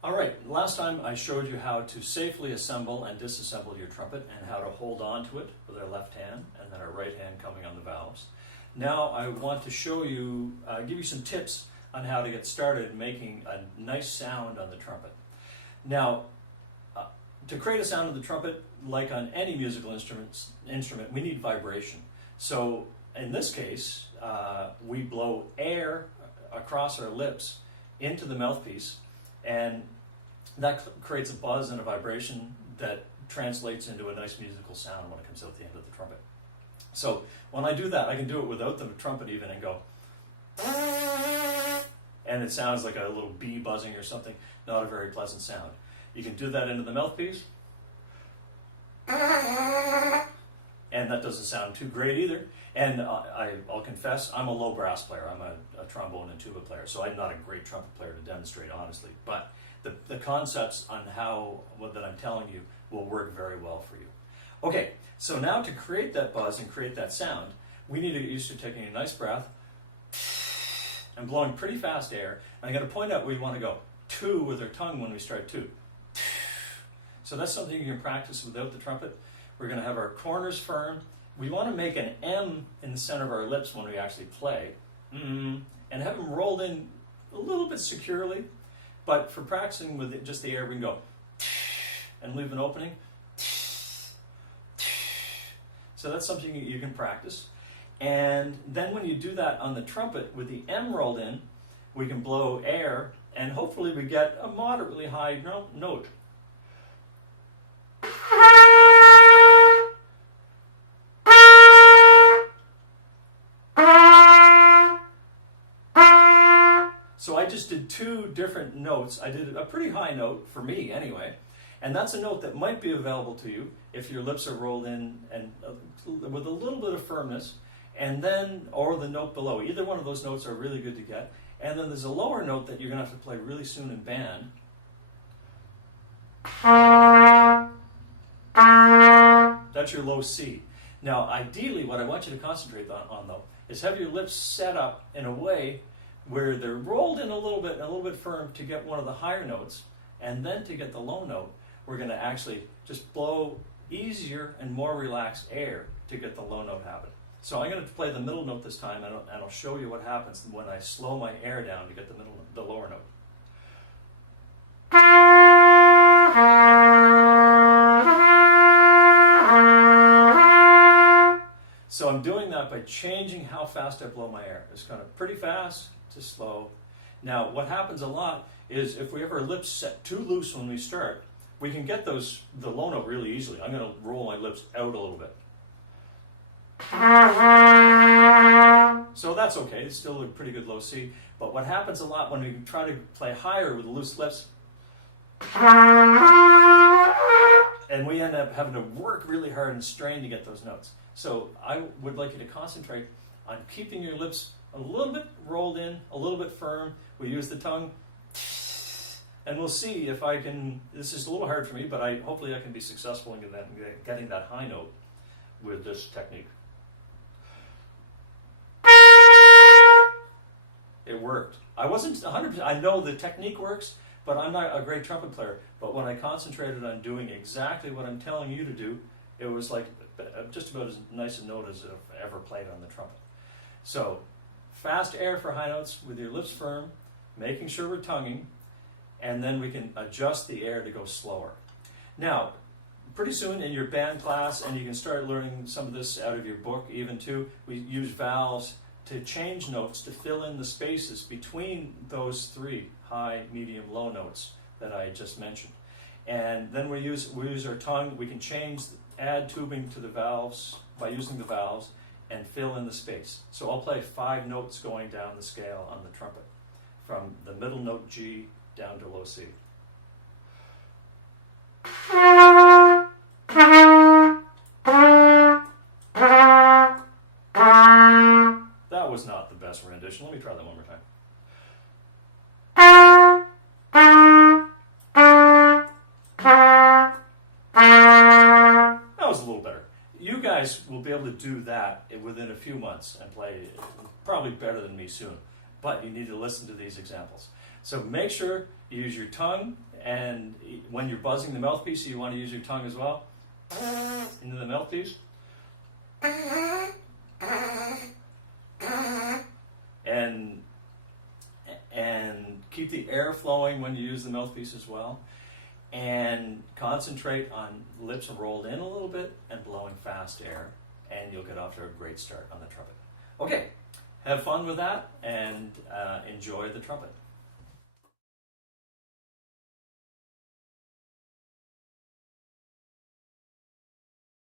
All right, last time I showed you how to safely assemble and disassemble your trumpet and how to hold on to it with our left hand and then our right hand coming on the valves. Now I want to show you, give you some tips on how to get started making a nice sound on the trumpet. Now, to create a sound on the trumpet, like on any musical instrument, we need vibration. So in this case, we blow air across our lips into the mouthpiece, and that creates a buzz and a vibration that translates into a nice musical sound when it comes out the end of the trumpet. So when I do that, I can do it without the trumpet even and go, and it sounds like a little bee buzzing or something, not a very pleasant sound. You can do that into the mouthpiece, and that doesn't sound too great either. And I'll confess, I'm a low brass player. I'm a trombone and tuba player, so I'm not a great trumpet player to demonstrate, honestly. But the concepts on that I'm telling you will work very well for you. Okay, so now to create that buzz and create that sound, we need to get used to taking a nice breath and blowing pretty fast air. And I'm going to point out we want to go two with our tongue when we start two. So that's something you can practice without the trumpet. We're going to have our corners firm. We want to make an M in the center of our lips when we actually play, and have them rolled in a little bit securely. But for practicing with just the air, we can go and leave an opening. So that's something you can practice. And then when you do that on the trumpet with the M rolled in, we can blow air, and hopefully we get a moderately high note. So I just did two different notes. I did a pretty high note, for me anyway, and that's a note that might be available to you if your lips are rolled in and with a little bit of firmness, and then, or the note below. Either one of those notes are really good to get. And then there's a lower note that you're going to have to play really soon in band. That's your low C. Now, ideally, what I want you to concentrate on though, is have your lips set up in a way where they're rolled in a little bit firm to get one of the higher notes, and then to get the low note, we're going to actually just blow easier and more relaxed air to get the low note happen. So I'm going to play the middle note this time, and I'll show you what happens when I slow my air down to get the lower note. So I'm doing that by changing how fast I blow my air. It's kind of pretty fast to slow. Now, what happens a lot is if we have our lips set too loose when we start, we can get the low note really easily. I'm going to roll my lips out a little bit. So that's okay. It's still a pretty good low C. But what happens a lot when we try to play higher with loose lips, and we end up having to work really hard and strain to get those notes. So I would like you to concentrate on keeping your lips a little bit rolled in, a little bit firm. We use the tongue, and we'll see if I can. This is a little hard for me, but hopefully I can be successful in getting that high note with this technique. It worked. I wasn't 100%. I know the technique works, but I'm not a great trumpet player. But when I concentrated on doing exactly what I'm telling you to do, it was like just about as nice a note as I've ever played on the trumpet. So, fast air for high notes with your lips firm, making sure we're tonguing, and then we can adjust the air to go slower. Now, pretty soon in your band class, and you can start learning some of this out of your book even too, we use valves to change notes to fill in the spaces between those three high, medium, low notes that I just mentioned. And then we use our tongue. We can add tubing to the valves by using the valves and fill in the space. So I'll play 5 notes going down the scale on the trumpet, from the middle note G down to low C. That was not the best rendition. Let me try that one more time. That was a little better. You guys will be able to do that within a few months and play probably better than me soon. But you need to listen to these examples. So make sure you use your tongue And when you're buzzing the mouthpiece, you want to use your tongue as well into the mouthpiece. And keep the air flowing when you use the mouthpiece as well. And concentrate on lips rolled in a little bit and blowing fast air, and you'll get off to a great start on the trumpet. Okay, have fun with that and enjoy the trumpet.